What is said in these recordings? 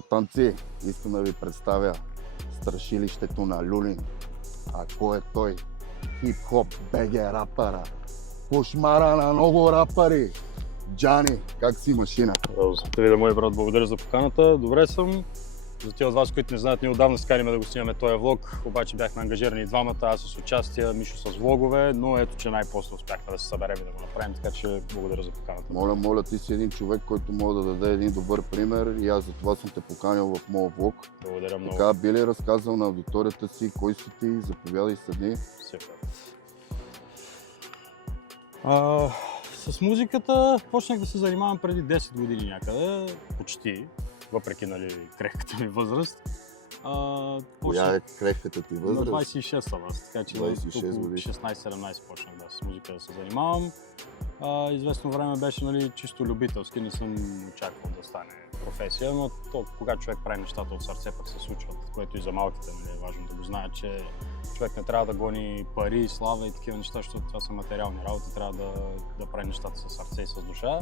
Братанци, искам да ви представя страшилището на Люлин. А кой е той? Хип-хоп БГ рапъра. Кошмара на много рапъри. Джани, как си машина? Здравейте, вида, мой брат, благодаря за поканата. Добре съм. За тези от вас, които не знаят, ние отдавна скарим да го снимаме този влог, обаче бяхме ангажирани двамата, аз с участие, Мишо с влогове, но ето, че най-после успяхме да се съберем и да го направим, така че благодаря за поканата. Моля, ти си един човек, който може да даде един добър пример и аз за това съм те поканил в моя влог. Благодаря много. Така, би ли разказал на аудиторията си, кой си ти, заповядай седни. С музиката почнах да се занимавам преди 10 години някъде, почти, въпреки крехката ми възраст. Коя е крехката ти възраст? На 26 съм аз, така че 16-17 почнах с музика да се занимавам. Известно време беше чисто любителски, не съм очаквал да стане професия, но когато човек прави нещата от сърце, пък се случват, което и за малките е важно да го знаят, че човек не трябва да гони пари, слава и такива неща, защото това са материални работи, трябва да прави нещата с сърце и с душа.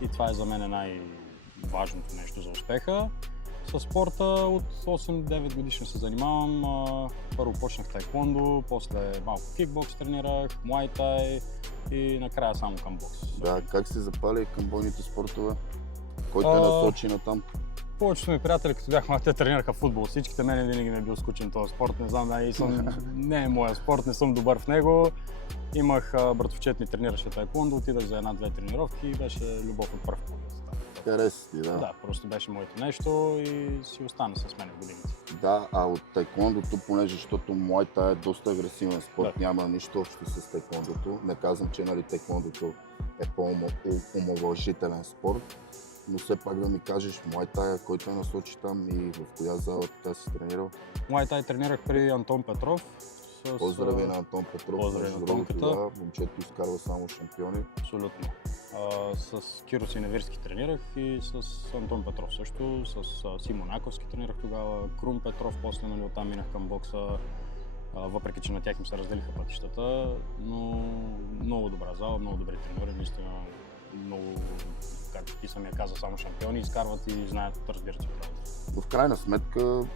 И това е за мен най-важното нещо за успеха. С спорта от 8-9 годишно се занимавам. Първо почнах таеквондо, после малко кикбокс тренирах, муай-тай и накрая само към бокс. Да, как се запали към бойните спортове? Кой те насочи на там? Повечето ми приятели, като бях малък, те тренираха футбол. Всичките мене винаги ми е бил скучен този спорт. Не знам, не е моя спорт, не съм добър в него. Имах братовчет ми тренираше таеквондо, отидах за една-две тренировки и беше любов от пръв поглед. Хареса ти, да? Да, просто беше моето нещо и си остана с мен в годините. Да, а от таеквондото, понеже защото муай-тай е доста агресивен спорт, да. Няма нищо общо с таеквондото. Не казвам, че таеквондото е по-омалважителен спорт, но все пак да ми кажеш муай-тай, който насочи там и в коя зала така си тренирал? Муай-тай тренирах при Антон Петров. Поздрави на Антон Петров. Поздрави на Антонката. Да, момчето изкарва само шампиони. Абсолютно. С Киро Синевирски тренирах и с Антон Петров също, с Симон Аковски тренирах тогава, Крум Петров, после оттам минах към бокса, въпреки че на тях им се разделиха пътищата, но много добра зала, много добри треньори, наистина много, както ти самия каза, само шампиони изкарват и знаят, разбират се правото. В крайна сметка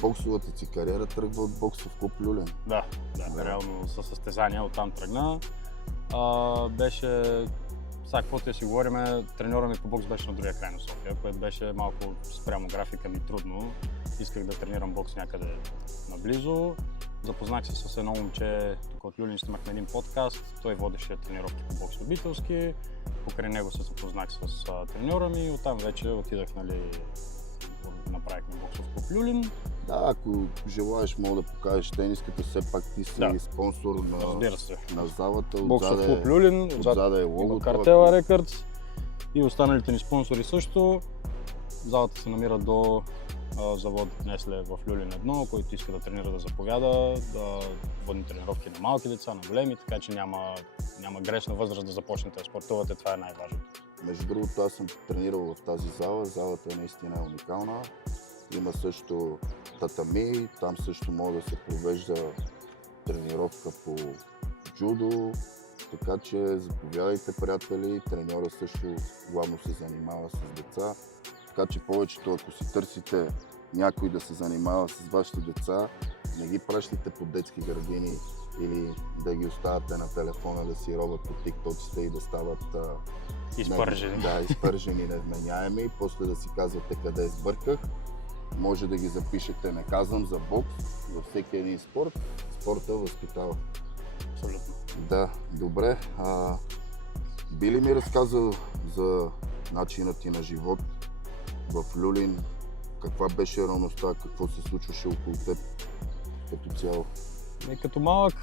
боксовата си кариера тръгва от боксов клуб Люлин. Да, реално със състезания оттам тръгна. Беше, сега каквото да си говорим, треньора ми по бокс беше на другия край на София, което беше малко спрямо графика ми трудно. Исках да тренирам бокс някъде наблизо. Запознах се с едно момче, тук от Люлин снимахме един подкаст, той водеше тренировки по бокс любителски. Покрай него се запознах с треньора ми и оттам вече отидах, направихме боксов клуб Люлин. Да, ако желаеш, мога да покажеш тениската, все пак ти си спонсор на залата. Боксов клуб Люлин, отзад е логото. Картела Рекърдс и останалите ни спонсори също. Залата се намира до завод Несле в Люлин 1, който иска да тренира, да заповяда, да води тренировки на малки деца, на големи, така че няма грешна възраст да започнете да спортувате, това е най-важното. Между другото, аз съм тренирал в тази зала, залата наистина е уникална. Има също татами, там също може да се провежда тренировка по джудо, така че заповядайте, приятели. Треньора също главно се занимава с деца, така че повечето, ако си търсите някой да се занимава с вашите деца, не ги пращайте по детски градини или да ги оставяте на телефона да си робят по тиктоците и да стават изпържени. Изпържени, невменяеми, после да си казвате къде сбърках. Може да ги запишете, не казвам за бокс, във всеки един спорт. Спорта възпитава. Абсолютно. Да, добре. Би ли ми разказал за начина ти на живот в Люлин? Каква беше реалността, какво се случваше около теб като цяло? Като малък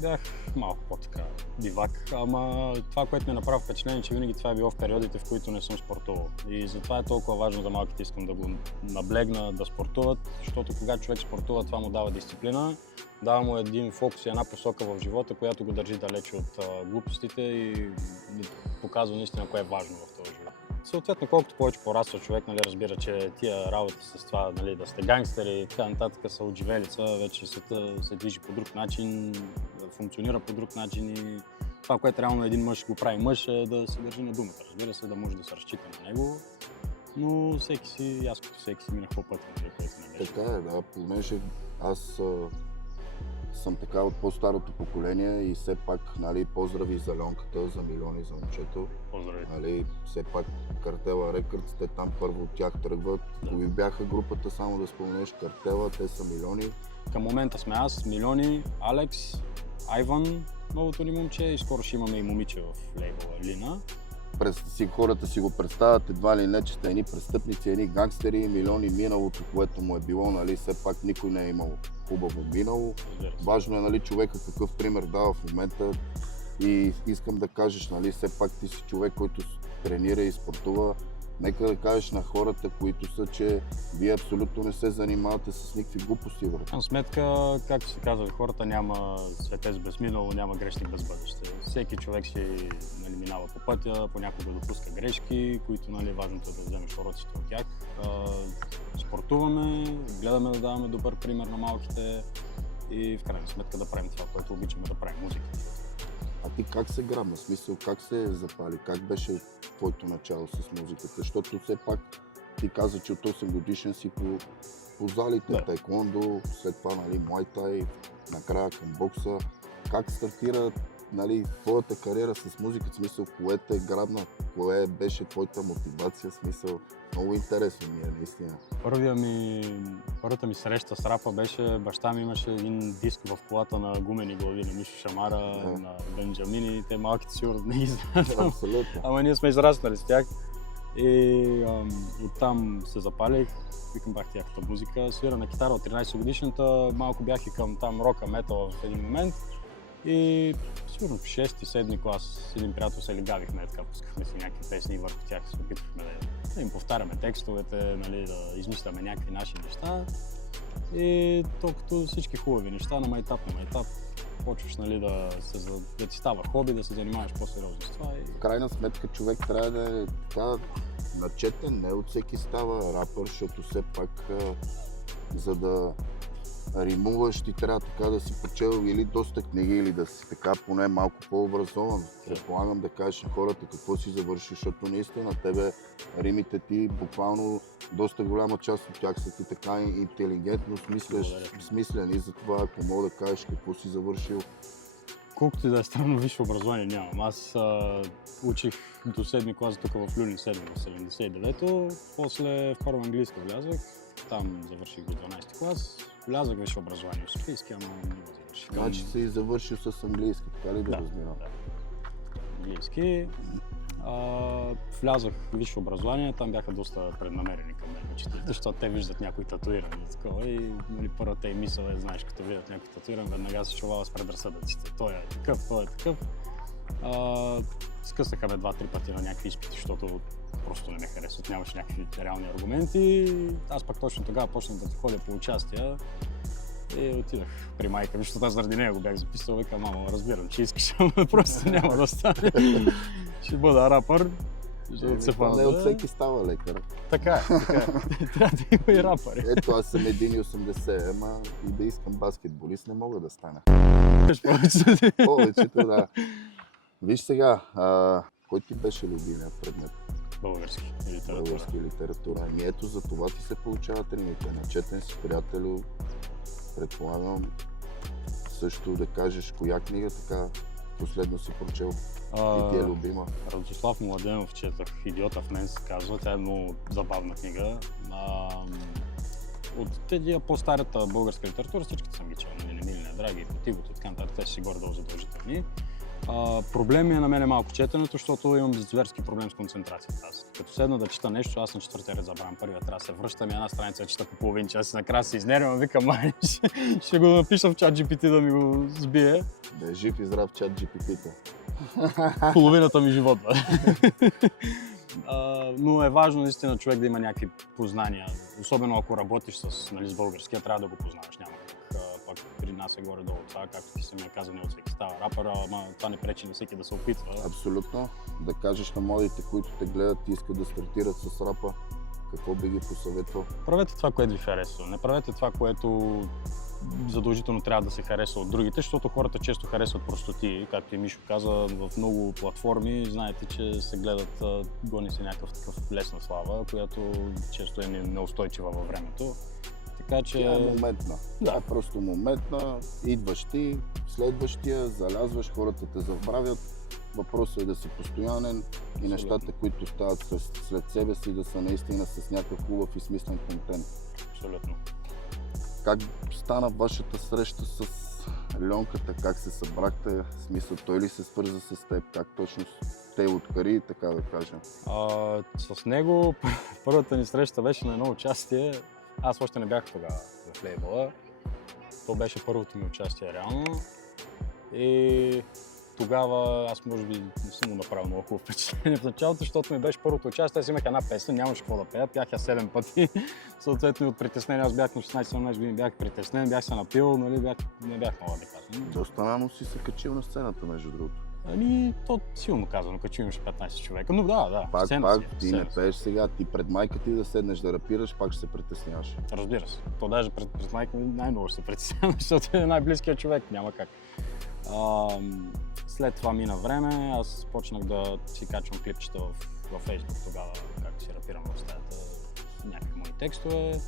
бях малко по-така дивак, ама това, което ми направи впечатление, че винаги това е било в периодите, в които не съм спортувал. И затова е толкова важно за малките, искам да го наблегна да спортуват, защото когато човек спортува, това му дава дисциплина, дава му един фокус и една посока в живота, която го държи далече от глупостите и показва наистина кое е важно в този живот. Съответно, колкото повече пораства човек, разбира, че тия работи с това, да сте гангстери и така нататък са отживелица, вече света се движи по друг начин, функционира по друг начин и това, което реално един мъж го прави мъж, е да се държи на думата, разбира се, да може да се разчита на него. но всеки си, аз като всеки си минах по пътя, който не беше. Така е, да, понеже аз съм така от по-старото поколение и все пак, нали, поздрави за Льонката, за Милиони, за момчето. Поздрави. Нали, все пак Картела Рекърдс, те там първо от тях тръгват. Кои бяха групата, само да споменеш Картела, те са Милиони. Към момента сме аз, Милиони, Алекс, Айван, новото ни момче и скоро ще имаме и момиче в лейбъла Лина. Хората си го представят едва ли не, че сте едни престъпници, едни гангстери, Милиони миналото, което му е било, нали, все пак никой не е имал хубаво минало. Важно е, нали, човека какъв пример дава в момента и искам да кажеш, нали, все пак ти си човек, който тренира и спортува. Нека да кажеш на хората, които са, че вие абсолютно не се занимавате с никакви глупости. На сметка, както се казва, хората няма светец без минало, няма грешник без бъдеще. Всеки човек си, нали, минава по пътя, понякога допуска грешки, които, нали, важното е да вземеш уроците от тях. Спортуваме, гледаме да даваме добър пример на малките и в крайна сметка да правим това, което обичаме да правим, музика. А ти как се грабна? В смисъл, как се запали? Как беше твоето начало с музиката? Защото все пак ти каза, че от 8 годишен си по залите, да. Тайкондо, след това, нали, муай-тай, накрая към бокса. Как стартира, нали, твоята кариера с музика? В смисъл, кое те грабна? Кое беше твоята мотивация? В смисъл, много интересно ми е, наистина. Първата ми среща с рапа беше, баща ми имаше един диск в колата на Гумени глави, на Мишо Шамара, на Бенджамини, те малките сигурно не ги знаят. Абсолютно. Ама ние сме израснали с тях. И оттам се запалих, викам бах тяхната музика, свира на китара от 13 годишната, малко бях и към там рока, метал в един момент. И сигурно в 6-7 клас един приятел се лигавихме, така пускахме си някакви песни и върху тях се опитвахме да им повтаряме текстовете, нали, да измисляме някакви наши неща. И толкова всички хубави неща на майтап, почваш, нали, да ти става хоби, да се занимаваш по-сериозно с това. В крайна сметка човек трябва да е така начетен, не от всеки става рапър, защото все пак за да римуваш, ти трябва така да си прочел или доста книги, или да си така поне малко по-образован. Предполагам да кажеш на хората какво си завършиш, защото наистина тебе римите ти буквално доста голяма част от тях са ти така интелигентно смислен и затова ако мога да кажеш какво си завършил. Колкото и да е странно, висше образование нямам. Аз учих до 7 клас тук в Люлин 7 в 79-то, после в първо английска влязах, там завърших до 12 клас. Влязах висше образование в Софийски, ама не го завърших. Значи си завършил с английски, така ли да разбирам? Да. Английски. Влязах в висше образование, там бяха доста преднамерени към мен учителите, защото те виждат някой татуиран и, нали, първата им мисъл е, знаеш, като видят някой татуиран, веднага се чувава с предразсъдъците. Той е такъв, той е такъв. Скъсаха ме 2-3 пъти на някакви изпити, защото просто не ме харесват, нямаше някакви реални аргументи. Аз пък точно тогава почнах да ходя по участия и отидах при майка ми, защото аз заради нея го бях записал. Вика, мама, разбирам, че искаш, ама просто няма да стане. Ще бъда рапър. Не от всеки става лекар. Така е. Трябва да има и рапъри. Ето, аз съм 1,80, ама и да искам баскетболист не мога да стана. Повечето, да. Виж сега, кой ти беше любимият предмет? Български литература. Български литература. Ами ето за това ти се получават римите. Начетен си, приятелю, предполагам. Също да кажеш коя книга така последно си прочел и ти е любима. Радослав Младенов четах "Идиота в мен" се казва. Тя е много забавна книга. От тези по-старата българска литература всичките съм ги чел. Немилия Драги, Потигото и така нататък. Те си горе-долу задължителни. Проблем ми е на мен малко четенето, защото имам зверски проблем с концентрацията. Аз като седна да чета нещо, аз на четвъртия ред забравям първия, трябва да се връщам и една страница чета по половин час и накрая се изнервям, викам, май, ще го напиша в ChatGPT да ми го сбие. Да е жив и здрав ChatGPT-то. Половината ми живот, бе. Но е важно наистина човек да има някакви познания, особено ако работиш с българския, трябва да го познаваш, няма как. Пак при нас е горе-долу това, както ти самия каза, не от всеки става рапър, ама това не пречи на всеки да се опитва. Абсолютно. Да кажеш на младите, които те гледат и искат да стартират с рапа, какво би ги посъветвал? Правете това, което ви харесва. Не правете това, което задължително трябва да се харесва от другите, защото хората често харесват простоти, както и Мишо каза, в много платформи знаете, че се гледат, гони се някакъв такъв лесна слава, която често е неустойчива във времето. Така че... Тя е моментна. Да. Тя е просто моментна, идваш ти, следващия, залязваш, хората те забравят. Въпросът е да си постоянен и нещата, които стават след себе си, да са наистина с някакъв хубав и смислен контент. Абсолютно. Как стана вашата среща с Льонката? Как се събрахте? В смисъл, той ли се свърза с теб? Как точно те откари, така да кажем? С него първата ни среща беше на едно участие. Аз още не бях тогава в лейбъла. То беше първото ми участие реално. И тогава аз може би не съм му направил много хубаво впечатление в началото, защото ми беше първото участие. Аз имах една песен, нямаше какво да пея, пях я 7 пъти. Съответно и от притеснение, аз бях на 16-17 години, бях притеснен, бях се напил, нали, не бях много адекватен. Доста рано си се качил на сцената, между другото. То силно казано, качил имаше 15 човека, но да. Пак, си, ти не пееш сега, ти пред майка ти да седнеш да рапираш, пак ще се притесняваш. Разбира се. То даже пред майка ми най-много ще се притеснявам, защото е най-близкият човек, няма как. След това мина време, аз почнах да си качвам клипчета във Facebook тогава, как си рапирам в стаята някакви мои текстове.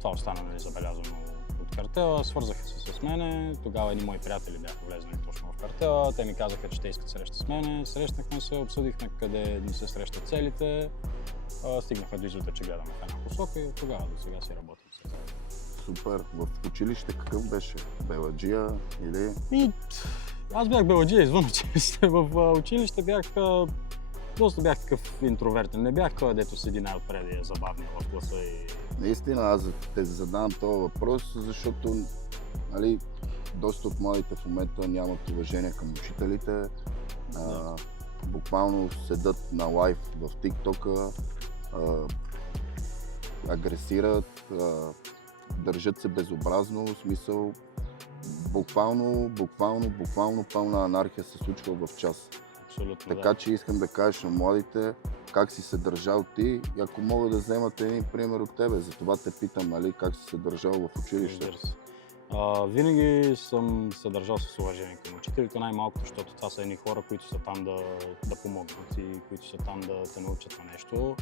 Това остана незабелязано от Картела, свързаха се с мене, тогава едни мои приятели бяха влезнали точно в Картела, те ми казаха, че те искат среща с мене, срещнахме се, обсъдихме къде ни се срещат целите, стигнахме до извода, че гледаме в една посока и тогава до сега си работим с това. Супер. В училище какъв беше? Беладжия или? Аз бях беладжия извън училище. В училище доста бях такъв интровертен. Не бях той, дето седи най-отпред и е забавния в класа и... Наистина, аз те задавам този въпрос, защото нали, доста от младите в момента нямат уважение към учителите. Буквално седат на лайв в TikTok, агресират, държат се безобразно, в смисъл буквално пълна анархия се случва в час. Абсолютно, така че искам да кажеш на младите как си се държал ти и ако мога да вземат един пример от тебе, затова те питам, нали, как си се държал в училище. Винаги съм се държал с уважение към учителите, най-малкото, защото това са едни хора, които са там да помогнат и които са там да те научат на нещо.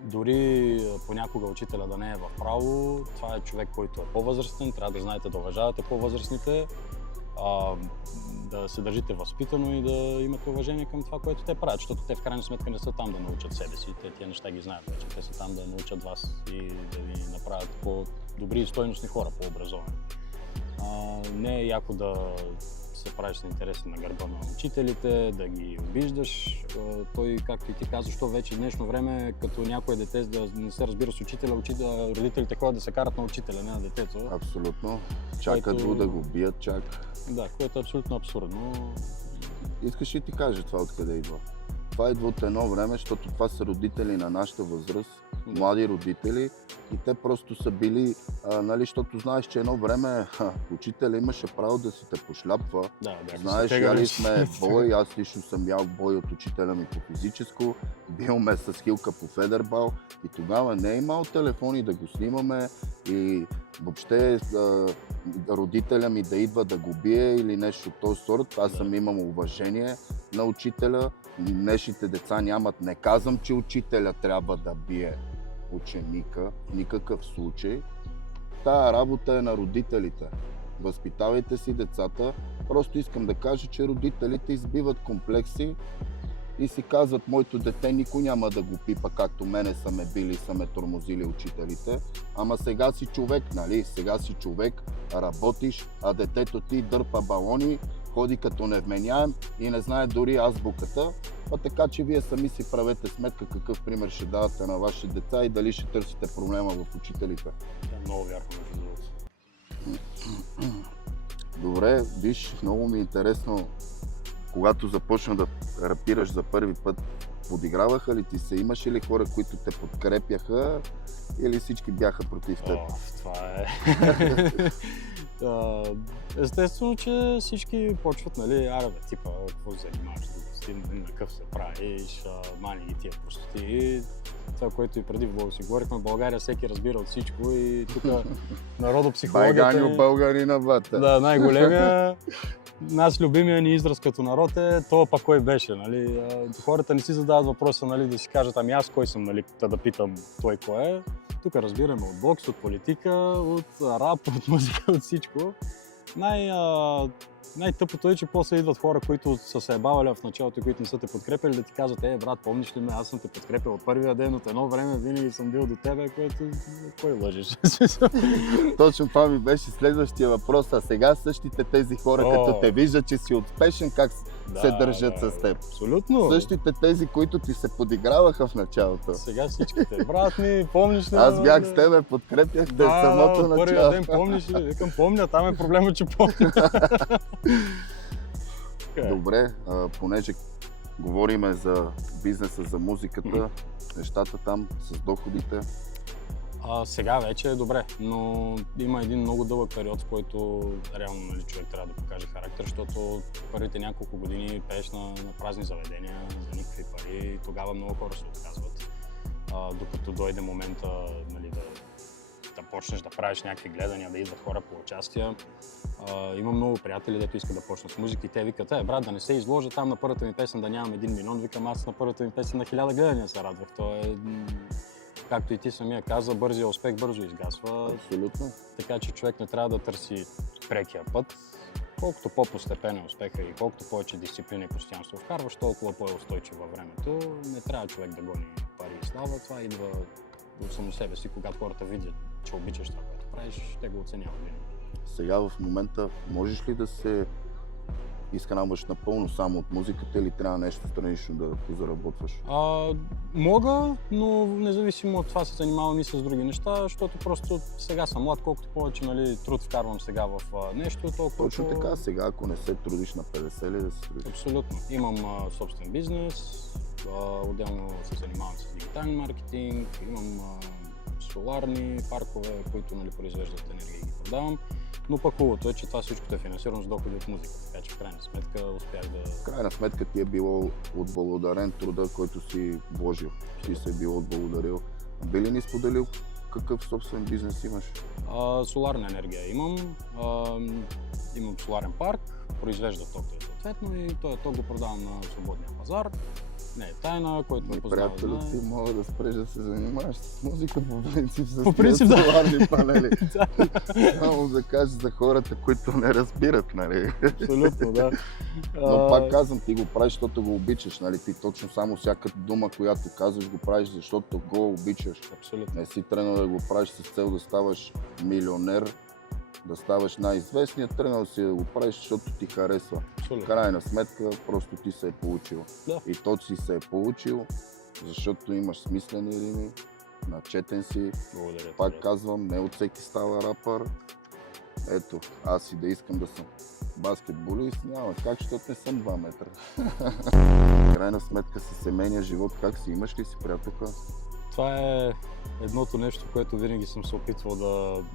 Дори понякога учителя да не е в право, това е човек, който е по-възрастен, трябва да знаете да уважавате по-възрастните, да се държите възпитано и да имате уважение към това, което те правят, защото те в крайна сметка не са там да научат себе си, те тия неща ги знаят вече, те са там да научат вас и да ви направят по-добри и стойностни хора, по-образовани. Не е яко да се правиш на интереси на гърба на учителите, да ги обиждаш. Той, както и ти казваш, що вече в днешно време, като някое дете да не се разбира с учителя, родителите ходят да се карат на учителя, не на детето. Абсолютно. Чакат го да го бият чак. Да, което е абсолютно абсурдно. Искаш ли ти кажа това откъде идва? Това идва от едно време, защото това са родители на нашата възраст, млади родители и те просто са били, нали, защото знаеш, че едно време учителя имаше право да си те пошляпва. Знаеш, яли сме бой, аз лично съм ял бой от учителя ми по физическо, бил ме с хилка по федербал и тогава не е имал телефони да го снимаме и въобще родителя ми да идва да го бие или нещо от този сорт. Аз съм имал уважение на учителя. Днешните деца нямат. Не казвам, че учителя трябва да бие ученика в никакъв случай. Тая работа е на родителите. Възпитавайте си децата. Просто искам да кажа, че родителите избиват комплекси и си казват, моето дете никой няма да го пипа, както мене са ме били и са ме тормозили учителите. Ама сега си човек, нали? Сега си човек, работиш, а детето ти дърпа балони, ходи като невменяем и не знае дори азбуката. Така че вие сами си правете сметка какъв пример ще давате на вашите деца и дали ще търсите проблема в учителите. Много вярно, между другото. Добре, виж, много ми е интересно, когато започна да рапираш за първи път, подиграваха ли ти се? Имаше ли хора, които те подкрепяха или всички бяха против теб? Това е... Естествено, че всички почват, нали, аре бе, типа, какво се занимаваш тук, ти на къв се правиш, мани ги тия простоти. Това, което и преди в Бога си говорихме, в България всеки разбира от всичко и тук народопсихологията... Байганю българина, бата. Да, най-големия. Нас любимия ни израз като народ е това пак кой беше, нали. Хората не си задават въпроса, нали, да си кажат, ами аз кой съм, нали, да питам той кой е. Тук разбираме от бокс, от политика, от рап, от музика, от всичко. Най-тъпото е, че после идват хора, които са се ебавали в началото и които не са те подкрепили, да ти казват, брат, помниш ли ме, аз съм те подкрепил от първия ден, от едно време винаги съм бил до тебе, което кой лъжеш? Точно това ми беше следващия въпрос, а сега същите тези хора, като те виждат, че си успешен, как се държат с теб? Абсолютно. Същите тези, които ти се подиграваха в началото. Сега всичките. Брат ми, помниш ли? Аз бях с тебе, подкрепях те самото начало. Първия ден помниш ли? Викам, помня, там е проблема, че помня. Добре, понеже говориме за бизнеса, за музиката, нещата там с доходите. Сега вече е добре, но има един много дълъг период, в който реално, нали, човек трябва да покаже характер, защото първите няколко години пееш на празни заведения за никакви пари и тогава много хора се отказват. Докато дойде момента, нали, да почнеш да правиш някакви гледания, да идват хора по участия. Има много приятели, дето искат да почнат с музика и те викат, брат, да не се изложа там на първата ми песен да нямам 1 милион, викам аз на първата ми песен на 1000 гледания се радвах. То е, както и ти самия каза, бързия успех бързо изгасва. Абсолютно. Така че човек не трябва да търси прекия път. Колкото по-постепенен успеха и колкото повече дисциплина и постоянство вкарваш, толкова по-устойчив във времето. Не трябва човек да гони пари и слава. Това идва от само себе си, когато хората видят, че обичаш това, което правиш, те го оценяват. Сега в момента можеш ли да се изхранваш напълно само от музиката или трябва нещо странично да позаработваш? Мога, но независимо от това се занимавам и с други неща, защото просто сега съм млад, колкото повече, нали, труд вкарвам сега в нещо, толкова... Точно така, сега ако не се трудиш на 50 ли да се трудиш? Абсолютно. Имам собствен бизнес, отделно се занимавам с дигитален маркетинг, имам соларни паркове, които, нали, произвеждат енергия и ги продавам. Но пък хубавото е, че това всичко е финансирано с доходи от музика, така че в крайна сметка успях да... В крайна сметка ти е било отблагодарен труда, който си вложил, ти се е бил отблагодарил. Би ли ни споделил какъв собствен бизнес имаш? Соларна енергия имам. Имам соларен парк, произвежда ток съответно и този ток го продавам на свободния пазар. Не е тайна, който ме познава. Приятели, ти мога да спреш да се занимаваш с музика по принцип с соларни панели. Само да кажа за хората, които не разбират, нали? Абсолютно, да. Но пак казвам, ти го правиш, защото го обичаш, нали? Ти точно само всяка дума, която казваш, го правиш, защото го обичаш. Абсолютно. Не си тръгнал да го правиш с цел да ставаш милионер, да ставаш най-известният, тръгнал си да го правиш, защото ти харесва. В крайна сметка, просто ти се е получил. Да. И то си се е получил, защото имаш смислени рими, начетен си. Благодаря. Пак казвам, не от всеки става рапър. Ето, аз и да искам да съм баскетболист, няма как, защото не съм 2 метра. В крайна сметка със семейния живот, как си? Имаш ли си приятелка? Това е едното нещо, което винаги съм се опитвал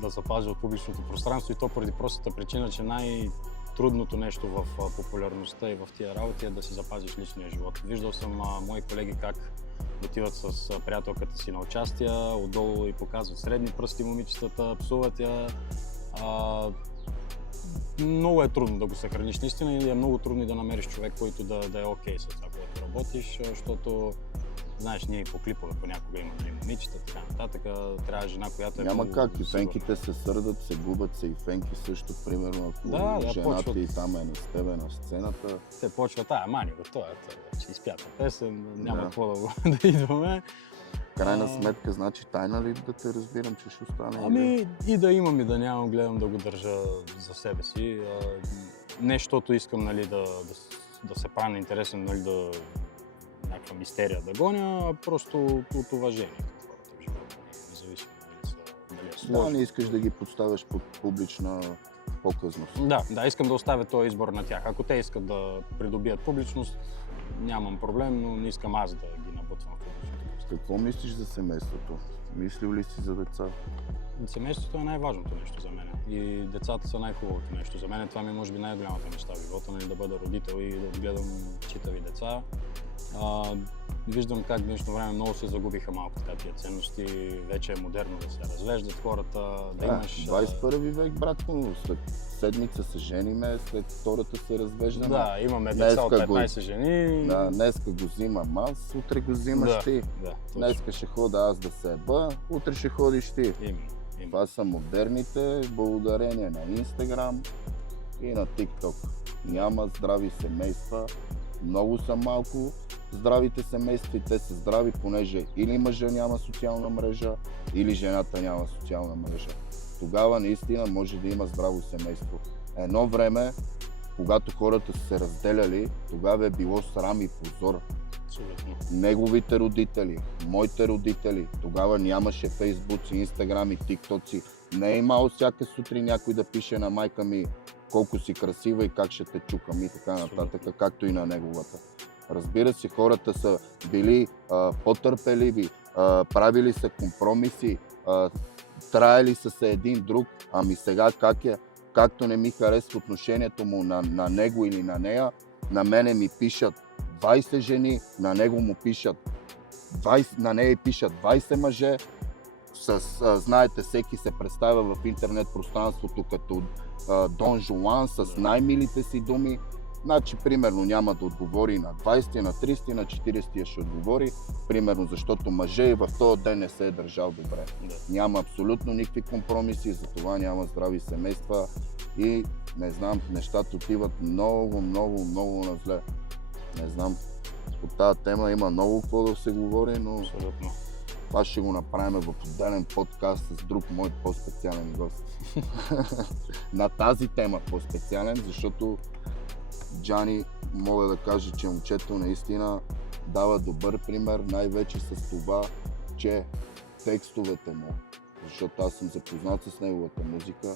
да запазя от публичното пространство и то поради простата причина, че най-трудното нещо в популярността и в тия работи е да си запазиш личния живот. Виждал съм мои колеги как отиват с приятелката си на участия, отдолу и показват средни пръсти момичетата, псуват я. Много е трудно да го съхраниш наистина и е много трудно да намериш човек, който да е окей с това, което работиш, защото знаеш, ние по клипове понякога има момичета, така нататък, трябва жена, която е Няма много как, и фенките се сърдат, се губят се и фенки също, примерно, ако жената почват. И там е с тебе на сцената. Те почват, мани го, това ще изпята песен, няма какво да идваме. В крайна сметка, значи тайна ли да те разбирам, че ще остане? И да имам и да нямам, гледам да го държа за себе си. Не защото искам, нали, да се правя интересен, нали, някаква мистерия да гоня, а просто от уважение към хората в живота, независимо дали е сложно. Да, не искаш да ги подставяш под публична показност. Да, искам да оставя този избор на тях. Ако те искат да придобият публичност, нямам проблем, но не искам аз да ги набутвам в публичност. Какво мислиш за семейството? Мислил ли си за деца? Семейството е най-важното нещо за мен. И децата са най-хубавото нещо. За мен това ми е може би най-голямата мечта в живота, нали, да бъда родител и да отгледам читави деца. Виждам как в днешно време много се загубиха малко така тия ценности. Вече е модерно да се развеждат хората, да имаш... 21 век, братко, след седмица се жениме, след втората се развеждаме. Да, имаме деца от 15 жени. Да, днеска го взимам аз, утре го взимаш ти. Да, днеска ще хода аз да се еба, утре ще ходиш ти. Това са модерните, благодарение на Инстаграм и на ТикТок. Няма здрави семейства, много са малко здравите семейства и те са здрави, понеже или мъжа няма социална мрежа, или жената няма социална мрежа. Тогава наистина може да има здраво семейство. Едно време, когато хората са се разделяли, тогава е било срам и позор. Абсолютно. Неговите родители, моите родители, тогава нямаше фейсбуци, инстаграми, тиктоци. Не е имало всяка сутрин някой да пише на майка ми колко си красива и как ще те чукам и така нататък, както и на неговата. Разбира се, хората са били по-търпеливи, правили са компромиси, траяли са се един друг, ами сега как е? Както не ми харесва отношението му на него или на нея, на мене ми пишат 20 жени, на него му пишат 20, на нея пишат 20 мъже. Знаете, всеки се представя в интернет пространството като Дон Жуан с най-милите си думи. Значи, примерно, няма да отговори на 20, на 30, на 40 ще отговори, примерно, защото мъже и в този ден не се е държал добре. Да. Няма абсолютно никакви компромиси, затова няма здрави семейства и не знам, нещата отиват много на зле. Не знам, по тази тема има много какво да се говори, но абсолютно. Това ще го направим в отделен подкаст с друг мой по-специален гост. На тази тема по-специален, защото Джани, мога да кажа, че момчето наистина дава добър пример, най-вече с това, че текстовете му, защото аз съм запознат с неговата музика,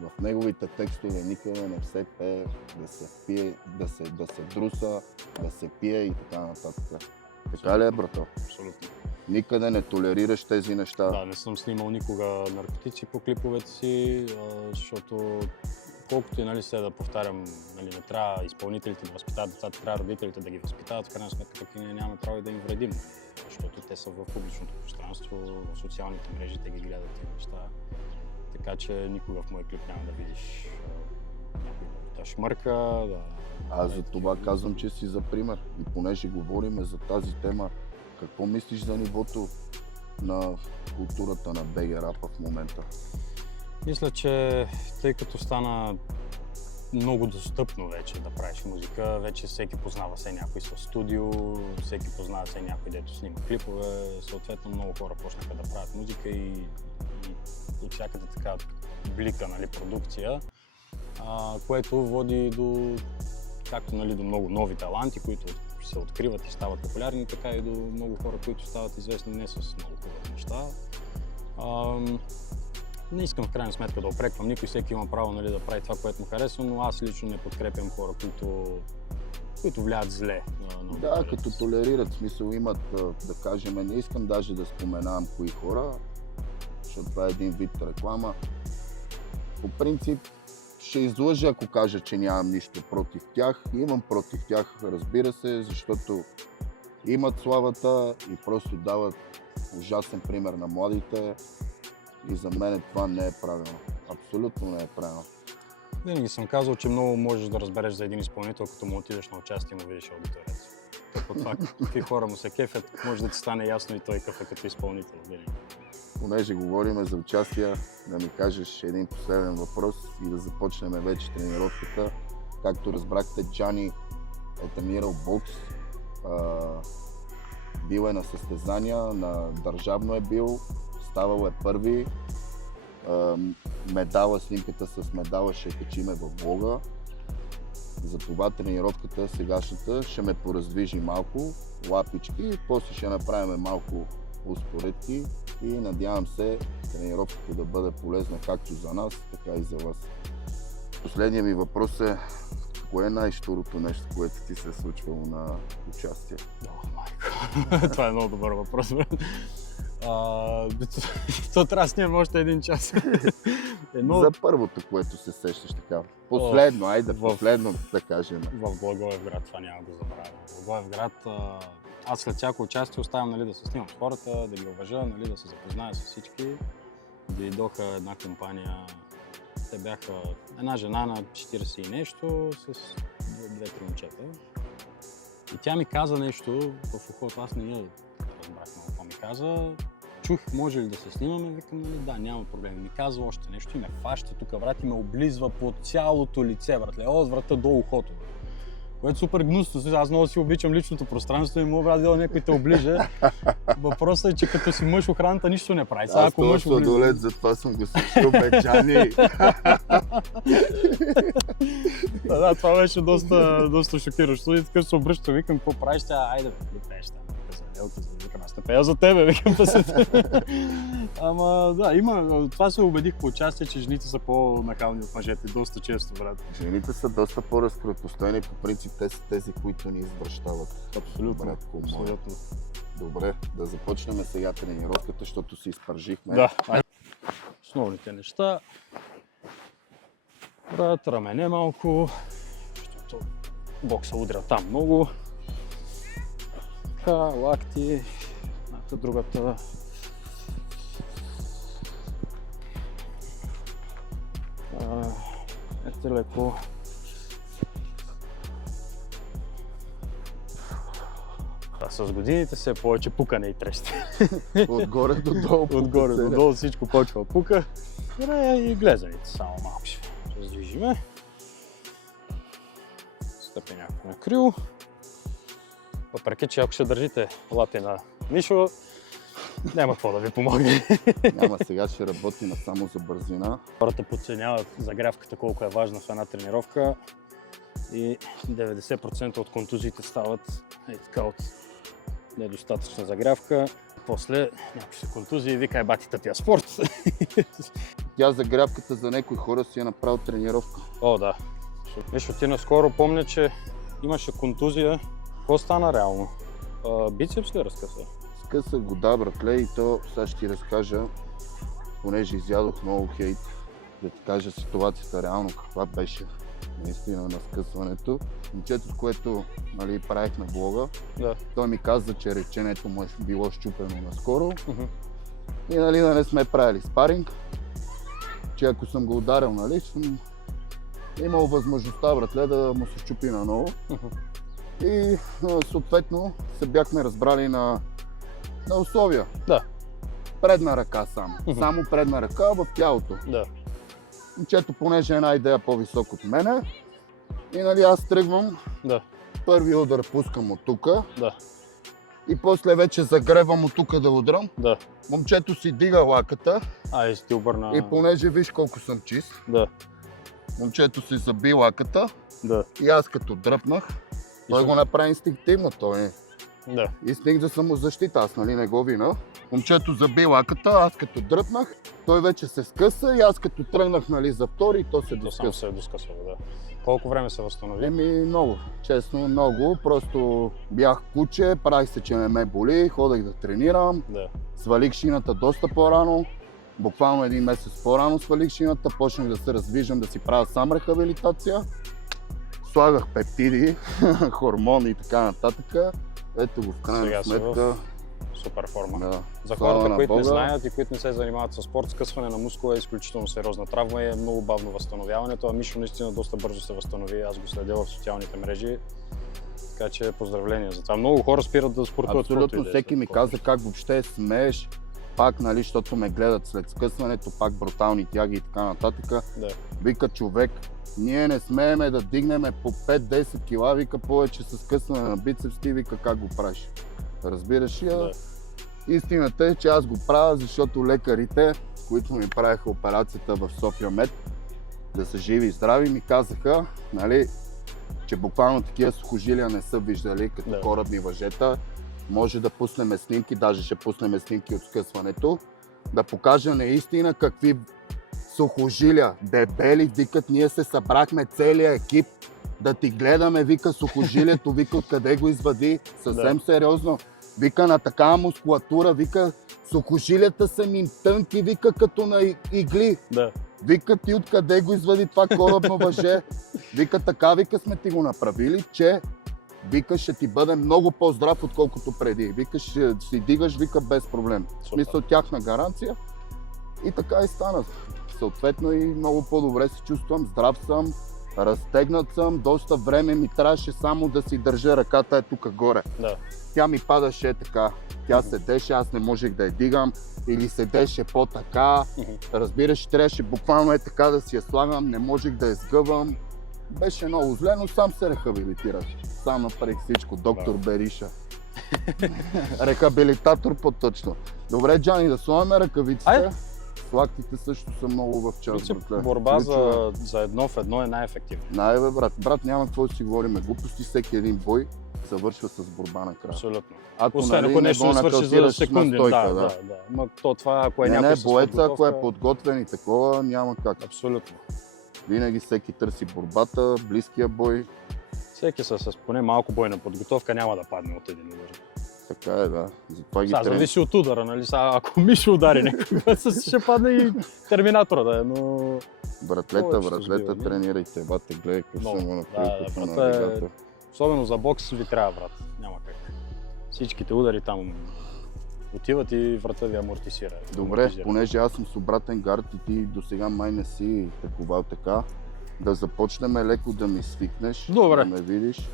в неговите текстове никъде не се пее, да се пие, да се друса, да се пие и така нататък. Така ли е, брато? Абсолютно. Никъде не толерираш тези неща. Да, не съм снимал никога наркотици по клиповете си, защото колкото и нали, се да повтарям, нали, не трябва изпълнителите да възпитават децата, трябва родителите да ги възпитават, в крайна сметка пък и ние нямаме право да им вредим, защото те са в публичното пространство, в социалните мрежи, те ги гледат тези неща. Така че никога в мой клип няма да видиш някой да шмърка, да... Аз за това казвам, че си за пример. И понеже говорим за тази тема, какво мислиш за нивото на културата на БГ рапа в момента? Мисля, че тъй като стана много достъпно вече да правиш музика, вече всеки познава се някой със студио, всеки познава се някой, дето снима клипове, съответно много хора почнаха да правят музика и от всяката така блика, нали, продукция, което води до, както нали, до много нови таланти, които се откриват и стават популярни, така и до много хора, които стават известни не с много хубави неща. Не искам в крайна сметка да опреквам никой, всеки има право нали, да прави това, което му харесва, но аз лично не подкрепям хора, които влияят зле на Да, като толерират, смисъл имат, да кажем, не искам даже да споменавам кои хора, защото това е един вид реклама. По принцип ще излъжа, ако кажа, че нямам нищо против тях. Имам против тях, разбира се, защото имат славата и просто дават ужасен пример на младите. И за мен това не е правилно. Абсолютно не е правилно. Винаги съм казал, че много можеш да разбереш за един изпълнител, като му отидеш на участие и му видиш аудиторията. По това какви хора му се кефят, може да ти стане ясно и той какъв е като изпълнител. Винаги. Понеже говорим за участия, да ми кажеш един последен въпрос и да започнем вече тренировката. Както разбрахте, Джани е тренирал бокс, бил е на състезания, на държавно е бил, ставал е първи. Медала, снимката с медала ще качиме в блога. Затова тренировката сегашната ще ме пораздвижи малко, лапички, после ще направим малко успоредки и надявам се тренировката да бъде полезна както за нас, така и за вас. Последният ми въпрос е: кое е най-щурото нещо, което ти се е случвало на участие? Майко, това е много добър въпрос. То трябва да снимам още един час. За първото, което се сещаш така. Последно, последно да кажем. В Благоевград, това няма го забравя. В Благоевград аз след всяко участие оставям, нали, да се снимам с хората, да ги уважа, нали, да се запозная с всички. Дойдоха една компания, те бяха една жена на 40 и нещо с 2-3 момчета. И тя ми каза нещо в ухото, аз не я разбрах много какво ми каза. Чух, може ли да се снимаме? Викам, нали, да, няма проблем. Ми казва още нещо и ме фаща тук, брат, и ме облизва по цялото лице, братле, от врата до ухото. Което е супер гнусно. Аз много си обичам личното пространство и мога, брат, да някой те оближа. Въпросът е, че като си мъж охраната нищо не прави. Аз това сладолет, затова съм го срещу бечани. Да, това беше доста шокиращо. И така се обръща, викам, какво правиш? Тя, айде, бе, пееш там. Викам, аз не пея за тебе, викам да се. Ама да, това се убедих по участие, че жените са по-нахални от мъжете, доста често, брат. Жените са доста по-разкрепостени, по принцип те са тези, които ни извръщават. Абсолютно, братко, абсолютно. Добре, да започнем сега тренировката, защото си изпържихме. Да, основните неща. Брат, рамене малко, защото бокса удря там много. Лакти, другата. Ето леко. С годините се повече пукане и трещи. Отгоре до долу. Отгоре до долу всичко почва пука. И глезаните само малко ще раздвижиме. Стъпи някакво на крил. Въпреки, че ако ще държите лапи на Мишо, няма какво да ви помогне. Няма, сега ще работим само за бързина. Хората подценяват загрявката колко е важна в една тренировка и 90% от контузиите стават така от недостатъчна загрявка. После някакви са контузии и вика, батите тия спорт. Тя загрявката за някои хора си е направил тренировка. О, да. Мишо, ти наскоро помня, че имаше контузия. Какво стана реално? Бицепс ли разкъса? Скъса го, да, братле, и то сега ще ти разкажа, понеже изядох много хейт, да ти кажа ситуацията реално каква беше наистина на скъсването. Момчето, с което, нали, правих на блога, да. Той ми каза, че реченето му е било щупено наскоро. И, нали, да не сме правили спаринг, че ако съм го ударил, нали, съм имал възможността, братле, да му се щупи наново. И съответно се бяхме разбрали на условия. Да. Предна ръка само. Само предна ръка в тялото. Да. Момчето, понеже е една идея по-висок от мене, и, нали, аз тръгвам, да. Първи удар пускам от тука, да. И после вече загревам от тука да удрам. Да. Момчето си дига лаката. И си ти обърна. И понеже виж колко съм чист, да. Момчето си заби лаката. Да. И аз като дръпнах, той го направи инстинктивно, той е. Да. Инстинкт за самозащита, аз, нали, не го вина. Момчето заби лаката, аз като дръпнах, той вече се скъса и аз като тръгнах, нали, за втори, то се доскъса. Само се е доскъсало, да. Колко време се възстанови? Много, честно много. Просто бях куче, правих се, че не ме боли, ходех да тренирам. Да. Свалих шината доста по-рано. Буквално един месец по-рано свалих шината, почнах да се раздвижвам, да си правя сам рехабилитация. Слагах пептиди, хормони и така нататък. Ето го в крайна сметка. Супер форма. Да. За хората, които не знаят и които не се занимават с спорт, скъсване на мускула е изключително сериозна травма и е много бавно възстановяването, а Мишо наистина доста бързо се възстанови. Аз го следя в социалните мрежи, така че поздравления за това. Много хора спират да спортуват. Абсолютно, всеки ми каза как въобще смееш, пак, нали, защото ме гледат след скъсването, пак брутални тяги и така нататък. Да. Вика, човек, ние не смееме да дигнеме по 5-10 кила, вика, повече с скъсване на бицепс, ти вика как го правиш. Разбираш ли? Да. Истината е, че аз го правя, защото лекарите, които ми правиха операцията в София Мед, да са живи и здрави, ми казаха, нали, че буквално такива сухожилия не са виждали като корабни въжета. Може да пуснем снимки, даже ще пуснем снимки от скъсването, да покажа наистина какви сухожилия, дебели, викат, ние се събрахме целият екип да ти гледаме, вика, сухожилието, вика, откъде го извади, съвсем сериозно. Вика, на такава мускулатура, вика, Сухожилията са ми тънки, вика, като на игли. Да. Вика, ти откъде го извади това корабно въже? Вика, така, вика, сме ти го направили, че вика, ще ти бъде много по-здрав, отколкото преди. Вика, ще си дигаш, вика, без проблем. В смисъл, тяхна гаранция. И така и стана. Съответно и много по-добре се чувствам, здрав съм, разтегнат съм. Доста време ми трябваше само да си държа ръката тук горе. Да. Тя ми падаше така. Тя седеше, аз не можех да я дигам. Или седеше по-така. Разбираш, трябваше буквално така да си я слагам, не можех да я сгъвам. Беше много зле, но сам се рехабилитирах. Сам направих всичко, доктор Бериша. Рехабилитатор по-точно. Добре, Джани, да слагаме ръкавиците. Лактите също са много в час, братле. Борба за едно в едно е най-ефективна. Най-бе, брат. Брат, няма какво да си говорим глупости, всеки един бой завършва с борба накрая. Абсолютно. Ако, освен нали, ако нещо не свърши за секунди. Стойка, да. Ма то това, ако е някой не, с боеца, подготовка... ако е подготвен и такова, няма как. Абсолютно. Винаги всеки търси борбата, близкия бой. Всеки с поне малко бойна подготовка няма да падне от един удар. Така е, да. Затова ги зависи от удара, нали? Ако Мишо удари някога, ще падне и Терминатора, да е, но... Братлета, тренирайте, бате, гледай какво съм го направил като навигатор. Особено за бокс ви трябва, брат. Няма как. Всичките удари там отиват и врата ви амортизира. Добре, понеже аз съм с обратен гард и ти досега май не си таковал така, да започнем леко да ми свикнеш, добре, да ме видиш.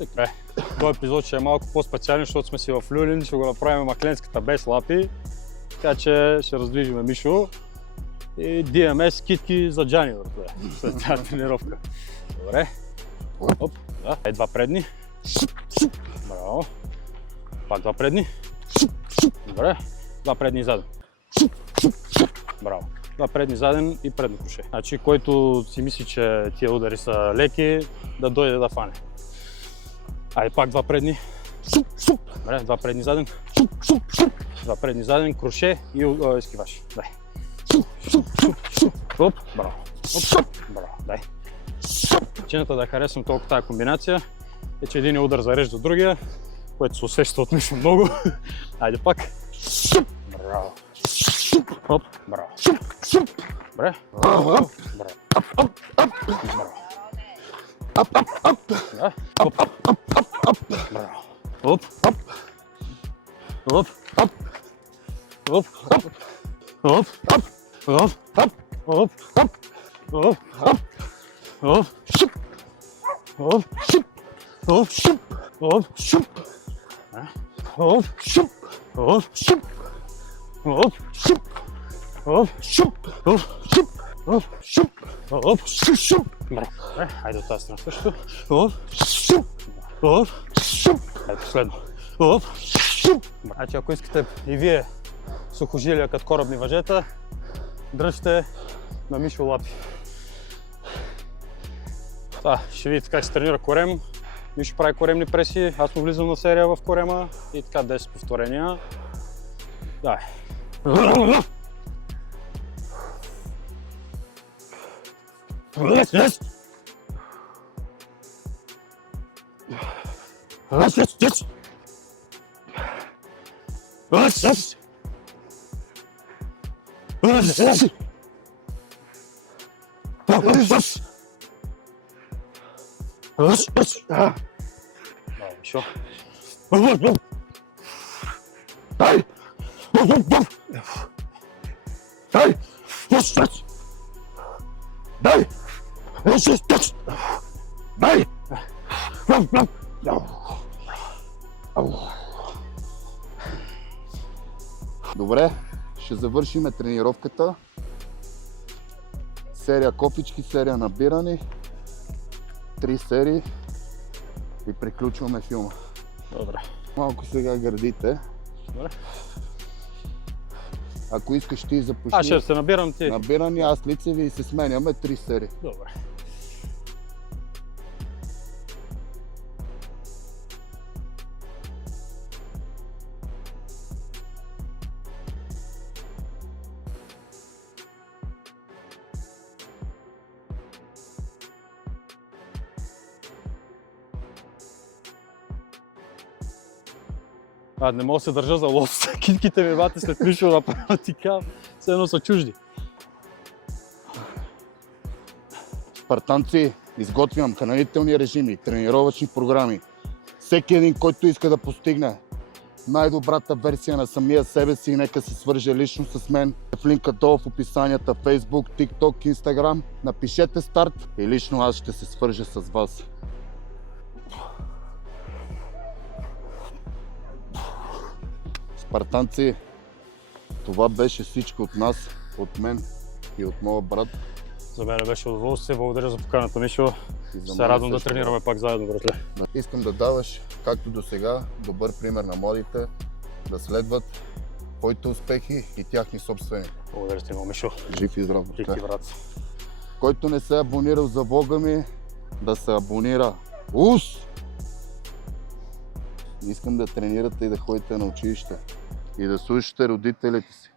Добре. Този епизод ще е малко по-специален, защото сме си в Люлин, ще го направим макленската без лапи, така че ще раздвижим Мишо и DMS китки за Джани след тази тренировка. Добре. Оп, да. Два предни. Браво. Пак два предни. Добре. Два предни и заден. Браво. Два предни, заден и предно круше. Значи, който си мисли, че тия удари са леки, да дойде да фане. Айде пак два предни. Добре, два предни заден. Два предни заден, круше и изкиваш. Дай. Оп, браво. Оп, браво, дай. Причината да харесвам толкова тази комбинация е, че един удар зарежда другия, което се усеща от нещо много. Айде пак. Браво. Оп, браво. Добре. Браво. Браво. Да. Оп. Браво. Оп. Оп. Оп. Оп. Оп. Оп. Оп. Оп. Шуп. Оп. Шуп. Оп. Шуп. Оп. Шуп. Оп. Шуп. Оп. Шуп. Оп. Шуп. Оп. Шуп. Оп. Шуп. Оп. Шуп. Оп. Шуп. Шуп. Добре, айде от тази страна също. Оп. Шуп. Оп. Шуп. Айде последно. Оп. Шуп. Значи ако искате и вие сухожилия като корабни въжета, дръжте на Мишо лапи. Ще видите как се тренира корем. Мишо прави коремни преси, аз му влизам на серия в корема и така 10 повторения. Дай. Мишо. Дай! Дай! Дай! Дай! Добре, ще завършим тренировката. Серия кофички, серия набирани. 3 серии и приключваме филма. Добре. Малко сега гърдите. Добре. Ако искаш ти започни. Аз ще се набирам ти. Набирани, аз лицеви и се сменяме 3 серии. Добре. Не мога да се държа за лов. Китките ми бати след Мишо направо ти казвам, все едно са чужди. Спартанци, изготвям хранителни режими, тренировъчни програми. Всеки един, който иска да постигне най-добрата версия на самия себе си, нека се свърже лично с мен. В линка долу в описанията Facebook, TikTok, Instagram. Напишете старт и лично аз ще се свържа с вас. Спартанци, това беше всичко от нас, от мен и от моя брат. За мен беше удоволствие. Благодаря за поканата, Мишо. Се радвам да тренираме пак заедно, братле. Искам да даваш, както до сега, добър пример на младите, да следват твоите успехи и тяхни собствени. Благодаря ти, Мишо. Жив и здрав. И ти, брат. Който не се е абонирал за влога ми, да се абонира. Ус! Искам да тренирате и да ходите на училище и да слушате родителите си.